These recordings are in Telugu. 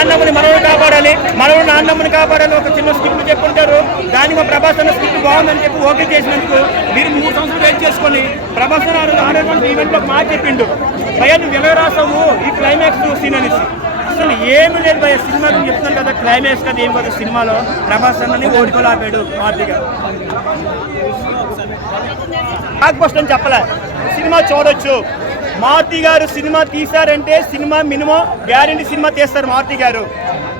నాన్నమ్మని మనల్ని కాపాడాలి, మనల్ని నాన్నమ్మని కాపాడాలి ఒక చిన్న స్క్రిప్ట్ చెప్పుంటారు. దానికి మా ప్రభాస్ అన్న స్క్రిప్ట్ బాగుందని చెప్పి ఓకే చేసినందుకు మీరు 3 సంవత్సరాలు వెయిట్ చేసుకొని ప్రభాస్ ఆడేటువంటి ఈవెంట్లో మాట చెప్పిండు, భయ్యా నువ్వు ఎలా రాసావు ఈ క్లైమాక్స్ సీన్ అనేసి. అసలు ఏమి లేదు భయ్య, సినిమా చెప్తున్నాను కదా క్లైమాక్స్ కదా ఏం కదా, సినిమాలో ప్రభాస్ అన్నని ఓడిపోలాపాడు మారుతి గారు. బ్లాక్ బస్టర్ అని చెప్పలే, సినిమా చూడొచ్చు. మారుతి గారు సినిమా తీశారంటే సినిమా మినిమం గ్యారెంటీ సినిమా తీస్తారు మారుతి గారు.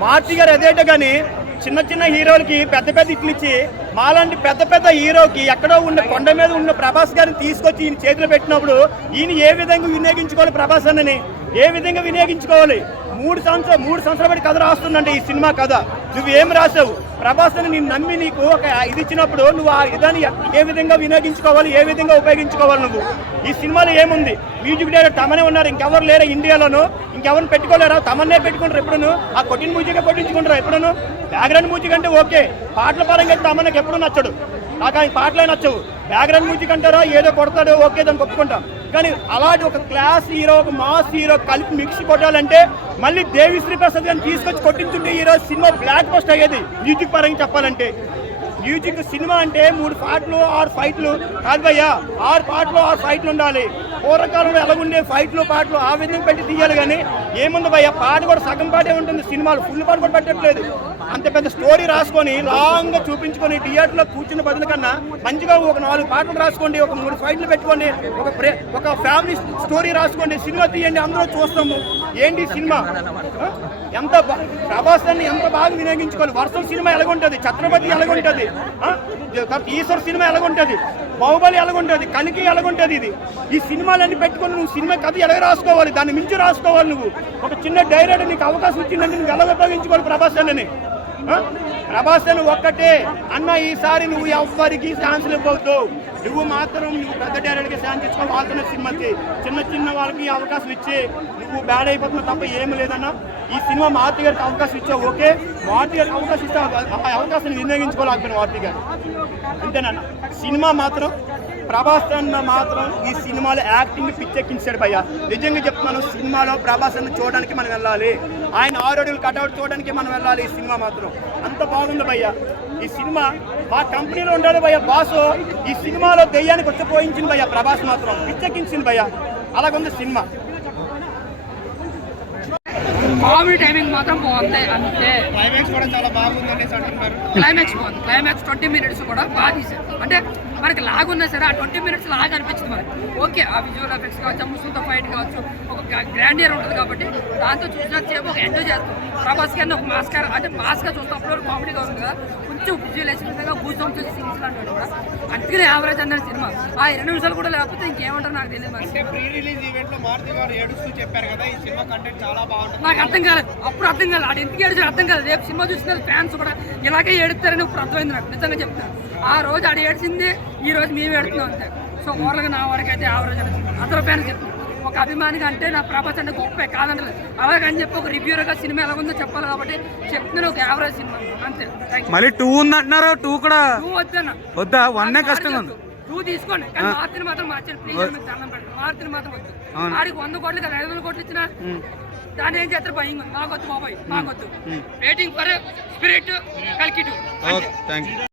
మారుతి గారు అదేంటే కానీ చిన్న చిన్న హీరోలకి పెద్ద పెద్ద ఇట్లు ఇచ్చి మాలాంటి పెద్ద పెద్ద హీరోకి ఎక్కడో ఉన్న కొండ మీద ఉన్న ప్రభాస్ గారిని తీసుకొచ్చి ఈయన చేతిలో పెట్టినప్పుడు ఈయన ఏ విధంగా వినియోగించుకోవాలి, ప్రభాస్ అన్నని ఏ విధంగా వినియోగించుకోవాలి. 3 సంవత్సరాల బట్టి కథ రాస్తుందంటే ఈ సినిమా కథ. నువ్వేం రాసావు, ప్రభాస్ అని నేను నమ్మి నీకు ఒక ఇది ఇచ్చినప్పుడు నువ్వు ఆ ఇదాన్ని ఏ విధంగా వినియోగించుకోవాలి, ఏ విధంగా ఉపయోగించుకోవాలి. నువ్వు ఈ సినిమాలో ఏముంది, మ్యూజిక్ డైరెక్టర్ తమనే ఉన్నారు, ఇంకెవరు లేరా ఇండియాలోను, ఇంకెవరిని పెట్టుకోలేరా, తమన్నే పెట్టుకుంటారు. ఎప్పుడును ఆ కొట్టిన మ్యూజిక్ కొట్టించుకుంటారు. ఎప్పుడును బ్యాక్గ్రౌండ్ మ్యూజిక్ అంటే ఓకే, పాటల పరంగా తమన్నకి ఎప్పుడు నచ్చడు, నాకు ఆయన పాటలే నచ్చవు. బ్యాక్గ్రౌండ్ మ్యూజిక్ అంటారా ఏదో కొడతాడు ఓకే దాన్ని ఒప్పుకుంటాం, కానీ అలాంటి ఒక క్లాస్ హీరో ఒక మాస్ హీరో కలిపి మిక్స్ కొట్టాలంటే మళ్ళీ దేవిశ్రీ ప్రసాద్ గారిని తీసుకొచ్చి కొట్టించుంటే ఈరోజు సినిమా బ్లాక్ బస్టర్ అయ్యేది. మ్యూజిక్ పరంగా చెప్పాలంటే మ్యూజిక్ సినిమా అంటే 3 పాటలు 6 ఫైట్లు కాదు భయ్యా, 6 పాటలు 6 ఫైట్లు ఉండాలి. పూర్వకాలంలో ఎలాగుండే ఫైట్లు పాటలు ఆ విధంగా పెట్టి తీయాలి. కానీ ఏముంది భయ్యా, పాట కూడా సగం పాటే ఉంటుంది, సినిమాలు ఫుల్ పాట కూడా పెట్టట్లేదు. అంత పెద్ద స్టోరీ రాసుకొని లాంగ్గా చూపించుకొని థియేటర్లో కూర్చున్న బదులు కన్నా మంచిగా ఒక 4 పాటలు రాసుకోండి, ఒక 3 ఫైట్లు పెట్టుకోండి, ఒక ఫ్యామిలీ స్టోరీ రాసుకోండి, సినిమా తీయండి, అందరూ చూస్తాము. ఏంటి సినిమా ఎంత ప్రభాస్ అన్ని ఎంత బాగా వినియోగించుకోవాలి. వర్షం సినిమా ఎలాగుంటుంది, ఛత్రపతి ఎలాగుంటుంది, ఈశ్వర్ సినిమా ఎలాగుంటుంది, బాహుబలి ఎలాగుంటుంది, కలికి ఎలాగుంటుంది. ఈ సినిమాలన్నీ పెట్టుకొని నువ్వు సినిమా కథ ఎలా రాసుకోవాలి, దాన్ని మించి రాసుకోవాలి. నువ్వు ఒక చిన్న డైరెక్టర్ నీకు అవకాశం ఇచ్చిందంటే నువ్వు ఎలా ఉపయోగించుకోవాలి ప్రభాస్ అన్నని. ప్రభాస్ అని ఒక్కటే అన్న, ఈసారి నువ్వు ఎవ్వరికి ఛాన్సులు ఇవ్వవుతావు. నువ్వు పెద్ద డైరెక్టర్కి ఛాన్స్ ఇచ్చుకోవాలి. వాళ్ళతో సినిమాకి చిన్న వాళ్ళకి అవకాశం ఇచ్చి నువ్వు బ్యాడ్ అయిపోతున్నావు తప్ప ఏమి లేదన్నా. ఈ సినిమా మారుతి గారికి అవకాశం ఇచ్చావు ఓకే, మారుతి గారికి అవకాశం ఇస్తావు, ఆ అవకాశాన్ని వినియోగించుకోవాలి మారుతి గారు, అంతేనన్నా. సినిమా మాత్రం ప్రభాస్ అన్న మాత్రం ఈ సినిమాలో యాక్టింగ్ పిచ్చెక్కించాడు భయ్య. నిజంగా చెప్తున్నాను, సినిమాలో ప్రభాస్ అన్న చూడడానికి మనం వెళ్ళాలి, ఆయన 6 అడుగులు కటౌట్ చూడడానికి మనం వెళ్ళాలి. ఈ సినిమా మాత్రం అంత బాగుంది భయ్య. ఈ సినిమా మా కంపెనీలో ఉండాలి భయ్య, బాసు ఈ సినిమాలో దెయ్యానికి వచ్చి పోయించింది భయ్య, ప్రభాస్ మాత్రం పిచ్చెక్కించింది భయ్య. అలాగుంది సినిమా. కామెడీ టైమింగ్ మాత్రం బాగుంది అంతే. క్లైమాక్స్ కూడా చాలా బాగుంది అనేసి అంటున్నారు. క్లైమాక్స్ బాగుంది, క్లైమాక్స్ 20 మినిట్స్ కూడా బాగా తీశారు. అంటే మనకి లాగున్నా సరే ఆ 20 మినిట్స్ లాగా అనిపించింది మనకి. ఓకే, ఆ విజువల్ ఎఫెక్ట్స్ కావచ్చు, ముసుగుతో ఫైట్ కావచ్చు, ఒక గ్రాండియర్ ఉంటుంది కాబట్టి దాంతో చూసినంతసేపు ఒక ఎంజాయ్ చేస్తాం. ప్రభాస్ గారిని ఒక మాస్కర్ అంటే మాస్గా చూస్తాం, అప్పుడు కామెడీగా ఉంది కదా, కొంచెం విజువలైజ్ విధంగా గూస్ బంప్స్ వచ్చి సీన్స్ లాంటివి కూడా అందుకనే యావరేజ్ అన్న సినిమా. ఆ 2 నిమిషాలు కూడా లేకపోతే ఇంకేమంటారు నాకు తెలియదు. అంటే ప్రీ రిలీజ్ ఈవెంట్ లో మారుతి గారు ఏడుస్తూ చెప్పారు కదా ఈ సినిమా కంటెంట్ చాలా బాగుంటుంది. నాకు అర్థం కాలేదు, అప్పుడు అర్థం కాలేదు, ఆడు ఎందుకు ఏడుచో అర్థం కాలేదు. రేపు సినిమా చూసిన ఫ్యాన్స్ కూడా ఇలాగే ఏడుతారని ఇప్పుడు అర్థమైంది నాకు, నిజంగా చెప్తాను. ఆ రోజు ఆడు ఏడ్చింది, ఈ రోజు మేము ఏడుతున్నాం అంతే. సో ఓవర్గా నా వాడికి అయితే యావరేజ్ అనేది అందరూ ఫ్యాన్స్ చెప్తాను. ఒక అభిమానిగా అంటే నా ప్రభాస్ అంటే గొప్ప కాదంటలేదు, అలాగని చెప్పి ఒక రివ్యూర్గా సినిమా ఎలా ఉందో చెప్పాలి కాబట్టి చెప్తున్నాను, ఒక యావరేజ్ సినిమా అంతే. మళ్ళీ 2 ఉందంటున్నారు, 2 కూడా 2 వద్దన్న, వద్దా, 1 కష్టంగా ఉంది. 2 తీసుకోండి, కానీ మార్తిని మాత్రం మార్చండి ప్లీజ్, దండం పెట్టండి. మార్తిని మాత్రం వద్దు. ఆడికి 100 కోట్లు కదా 500 కోట్లు ఇచ్చినా దాన్ని ఏం చేస్తారు భయం, మాకొద్దు బాబాయ్ మాకొద్దు. వెయిటింగ్ ఫర్ స్పిరిట్ కల్కి 2.